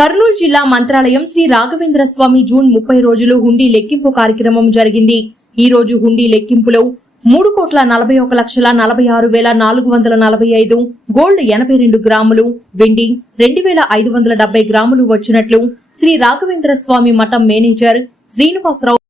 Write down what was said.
కర్నూలు జిల్లా మంత్రాలయం శ్రీ రాఘవేంద్ర స్వామి జూన్ ముప్పై రోజులు హుండీ లెక్కింపు కార్యక్రమం జరిగింది. ఈ రోజు హుండీ లెక్కింపులో మూడు కోట్ల నలభై ఒక లక్షల నలభై ఆరు వేల నాలుగు వందల నలభై ఐదు గోల్డ్ ఎనభై రెండు గ్రాములు వెండి రెండు వేల ఐదు వందల డెబ్బై గ్రాములు వచ్చినట్లు శ్రీ రాఘవేంద్ర స్వామి మఠం మేనేజర్ శ్రీనివాసరావు